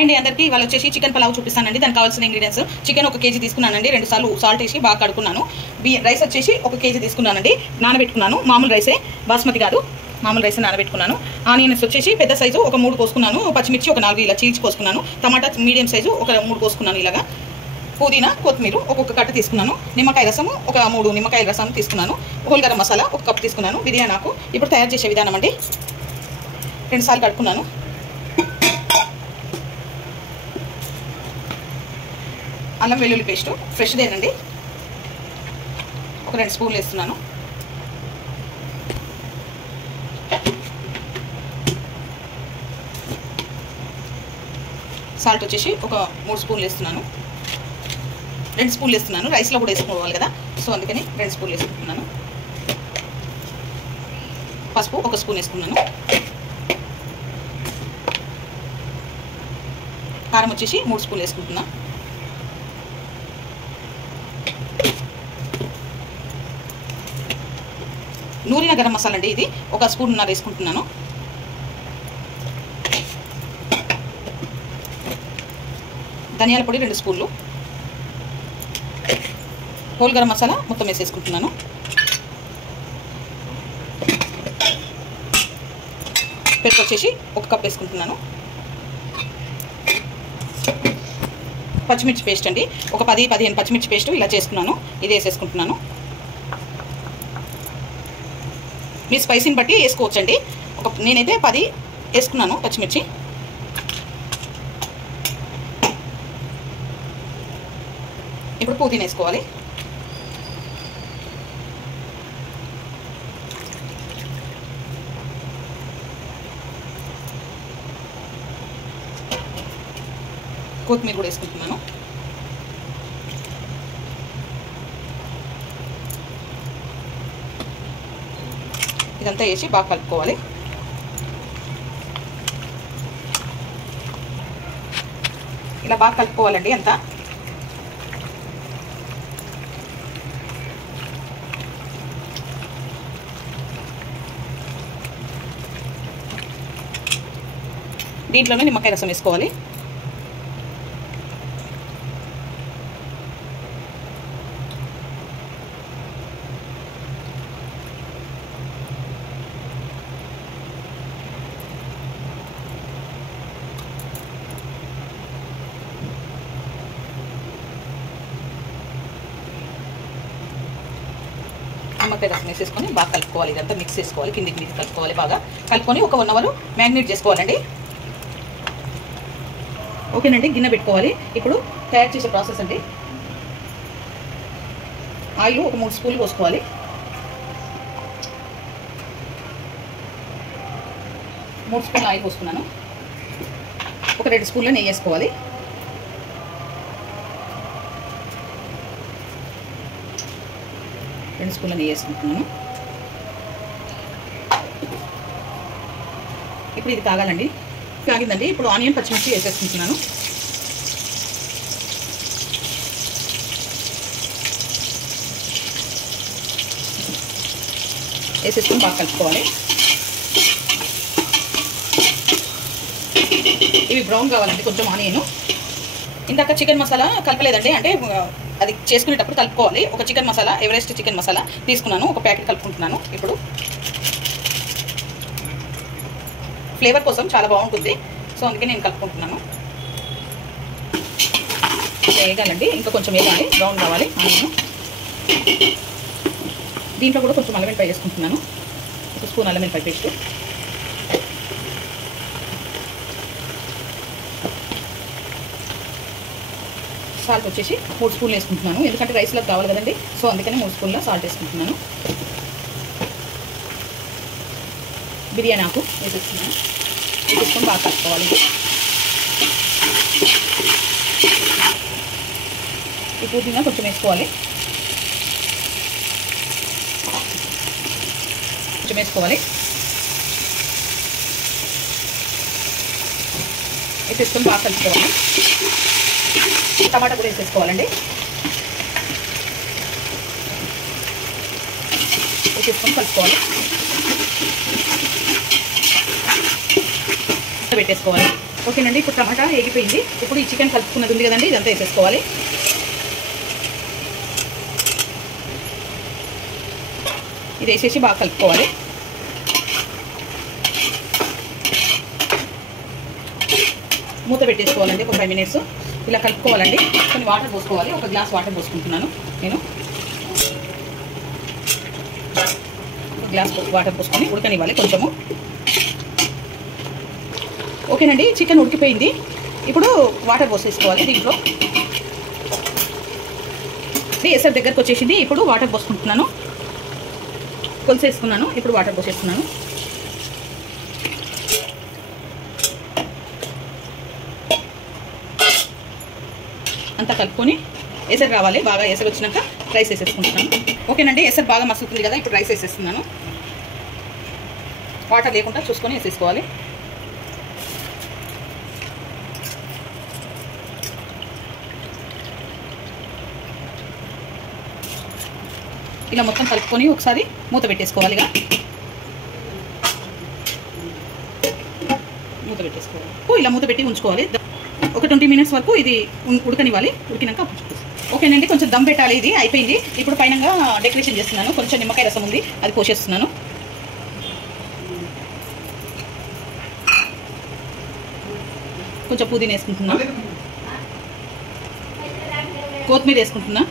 Hi అండి అందరికీ. ఇవాళ వచ్చేసి చికెన్ పలావ్ చూపిస్తానండి. దానికి కావాల్సిన ఇంగ్రీడియంట్స్: చికెన్ 1 కేజీ తీసుకున్నానండి, 2 సార్లు సాల్ట్ వేసి బాగా కడుక్కున్నాను. రైస్ వచ్చేసి 1 కేజీ తీసుకున్నానండి, నానబెట్టుకున్నాను. మామూలు రైసే, బాస్మతి కాదు, మామూలు రైస్ నానబెట్టుకున్నాను. ఆనియన్స్ వచ్చేసి పెద్ద సైజు ఒక 3 కోసుకున్నాను. పచ్చిమిర్చి ఒక 4 ఇలా చీల్చి కోసుకున్నాను. టమాటా మీడియం సైజు ఒక 3 కోసుకున్నాను. ఇలాగా పుదీనా, కొత్తిమీర ఒక్కొక్క కట్ట తీసుకున్నాను. నిమ్మకాయ రసము ఒక 3 నిమ్మకాయల రసం తీసుకున్నాను. హోల్ గరం మసాలా 1 కప్ తీసుకున్నాను. బిర్యానీ ఆకు. ఇప్పుడు తయారు చేసే విధానం అండి. 2 సార్లు కడుక్కున్నాను. అల్లం వెల్లుల్లి పేస్టు ఫ్రెష్దేనండి, ఒక 2 స్పూన్లు వేస్తున్నాను. సాల్ట్ వచ్చేసి ఒక 3 స్పూన్లు వేస్తున్నాను. 2 స్పూన్లు వేస్తున్నాను, రైస్లో కూడా వేసుకోవాలి కదా, సో అందుకని 2 స్పూన్లు వేసుకుంటున్నాను. పసుపు 1 స్పూన్ వేసుకున్నాను. కారం వచ్చేసి 3 స్పూన్లు వేసుకుంటున్నాను. నూరిన గరం మసాలా అండి, ఇది 1 స్పూన్ వేసుకుంటున్నాను. ధనియాల పొడి 2 స్పూన్లు. హోల్ గరం మసాలా మొత్తం వేసేసుకుంటున్నాను. పెరుగు వచ్చేసి 1 కప్ వేసుకుంటున్నాను. పచ్చిమిర్చి పేస్ట్ అండి, ఒక 10-15 పచ్చిమిర్చి పేస్ట్ ఇలా చేసుకున్నాను, ఇది వేసేసుకుంటున్నాను. మీ స్పైసీని బట్టి వేసుకోవచ్చండి. నేనైతే 10 వేసుకున్నాను పచ్చిమిర్చి. ఇప్పుడు పుదీనా వేసుకోవాలి. కొత్తిమీర కూడా వేసుకుంటున్నాను. ఇదంతా వేసి బాగా కలుపుకోవాలి. ఇలా బాగా కలుపుకోవాలండి అంతా. దీంట్లోనే నిమ్మకాయ రసం వేసుకోవాలి. నిమ్మకాయ రసం వేసేసుకొని బాగా కలుపుకోవాలి. ఇదంతా మిక్స్ చేసుకోవాలి, కిందికి మీదకి కలుపుకోవాలి. బాగా కలుపుకొని ఒక 1 అవర్ మ్యారినేట్ చేసుకోవాలండి. ఓకేనండి, గిన్నె పెట్టుకోవాలి. ఇప్పుడు తయారు చేసే ప్రాసెస్ అండి. ఆయిల్ ఒక 3 స్పూన్లు పోసుకోవాలి. 3 స్పూన్లు ఆయిల్ పోసుకున్నాను. ఒక 2 స్పూన్లు నెయ్యి వేసుకోవాలి. రెండు స్పూన్ల నెయ్యి వేసుకుంటున్నాను. ఇప్పుడు ఇది కాగాలండి. కాగిందండి. ఇప్పుడు ఆనియన్, పచ్చిమిర్చి వేసేసుకుంటున్నాను. వేసేసుకుని బాగా కలుపుకోవాలి. ఇవి బ్రౌన్ కావాలండి కొంచెం ఆనియన్. ఇందాక చికెన్ మసాలా కలపలేదండి, అంటే అది చేసుకునేటప్పుడు కలుపుకోవాలి. ఒక chicken masala, Everest chicken masala తీసుకున్నాను, ఒక ప్యాకెట్ కలుపుకుంటున్నాను. ఇప్పుడు ఫ్లేవర్ కోసం చాలా బాగుంటుంది, సో అందుకే నేను కలుపుకుంటున్నాను. వేగాలండి, ఇంకా కొంచెం వేగాలి, బ్రౌన్ కావాలి ఆనియన్. దీంట్లో కూడా కొంచెం అల్లం వెల్లిపాయ వేసుకుంటున్నాను. 1 స్పూన్ అల్లం వెల్లిపాయ పేస్ట్. సాల్ట్ వచ్చేసి 3 స్పూన్లు వేసుకుంటున్నాను, ఎందుకంటే రైస్లో కావాలి కదండి, సో అందుకని 3 స్పూన్ల సాల్ట్ వేసుకుంటున్నాను. బిర్యానీ ఆకు వేసేసుకున్నాను. వేసుకొని బాగా కలుపుకోవాలి. ఈ పుదీనా కొంచెం వేసుకోవాలి, కొంచెం వేసుకోవాలి. వేసేసుకొని బాగా కలుపుకోవాలి. టమాటా కూడా వేసేసుకోవాలండి. వేసేసుకొని కలుపుకోవాలి. పెట్టేసుకోవాలి. ఓకేనండి, ఇప్పుడు టమాటా వేగిపోయింది. ఇప్పుడు ఈ చికెన్ కలుపుకున్నది ఉంది కదండి, ఇదంతా వేసేసుకోవాలి. ఇది వేసేసి బాగా కలుపుకోవాలి. మూత పెట్టేసుకోవాలండి ఒక 5 మినిట్స్. ఇలా కలుపుకోవాలండి. కొన్ని వాటర్ పోసుకోవాలి. ఒక గ్లాస్ వాటర్ పోసుకుంటున్నాను నేను. ఒక గ్లాస్ వాటర్ పోసుకొని ఉడకనివ్వాలి కొంచెము. ఓకేనండి, చికెన్ ఉడికిపోయింది. ఇప్పుడు వాటర్ పోసేసుకోవాలి దీంట్లో. ఎసరు దగ్గరకు వచ్చేసింది. ఇప్పుడు వాటర్ పోసుకుంటున్నాను. కొలిసేసుకున్నాను. ఇప్పుడు వాటర్ పోసేస్తున్నాను. అంతా కలుపుకొని ఎసరు రావాలి. బాగా ఎసరు వచ్చినాక రైస్ వేసేసుకుంటున్నాను. ఓకేనండి, ఎసరు బాగా మసులుతుంది కదా, ఇప్పుడు రైస్ వేసేస్తున్నాను. వాటర్ లేకుండా చూసుకొని వేసేసుకోవాలి. ఇలా మొత్తం కలుపుకొని ఒకసారి మూత పెట్టేసుకోవాలి. మూత పెట్టేసుకోవాలి. ఇలా మూత పెట్టి ఉంచుకోవాలి. ఒక 20 మినిట్స్ వరకు ఇది ఉడకనివ్వాలి. ఉడికినాక ఓకేనండి, కొంచెం దమ్ పెట్టాలి. ఇది అయిపోయింది. ఇప్పుడు పైన డెకరేషన్ చేస్తున్నాను. కొంచెం నిమ్మకాయ రసం ఉంది, అది పోసేస్తున్నాను. కొంచెం పుదీనా వేసుకుంటున్నా, కొత్తిమీర వేసుకుంటున్నా,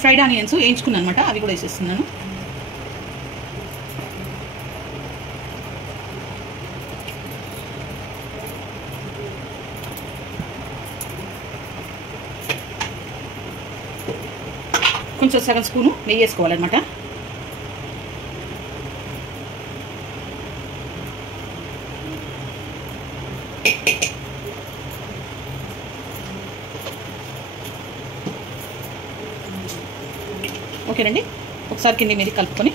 ఫ్రైడ్ ఆనియన్స్ వేయించుకున్నాను అనమాట, అవి కూడా వేసేస్తున్నాను. కొంచెం సగం స్పూను నెయ్యి వేసుకోవాలన్నమాట. ఓకేనండి, ఒకసారి కింద మీద కలుపుకొని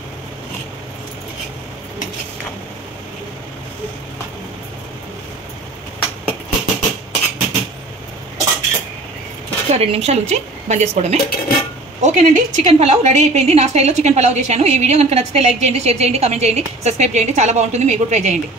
ఒక 2 నిమిషాలు ఉంచి బంద్ చేసుకోవడమే. ఓకేనండి, చికెన్ పలావ్ రెడీ అయిపోయింది. నా స్టైల్లో చికెన్ పలావ్ చేశాను. ఈ వీడియో కనుక నచ్చితే లైక్ చేయండి, షేర్ చేయండి, కామెంట్ చేయండి, సబ్స్క్రైబ్ చేయండి. చాలా బాగుంటుంది, మీరు కూడా ట్రై చేయండి.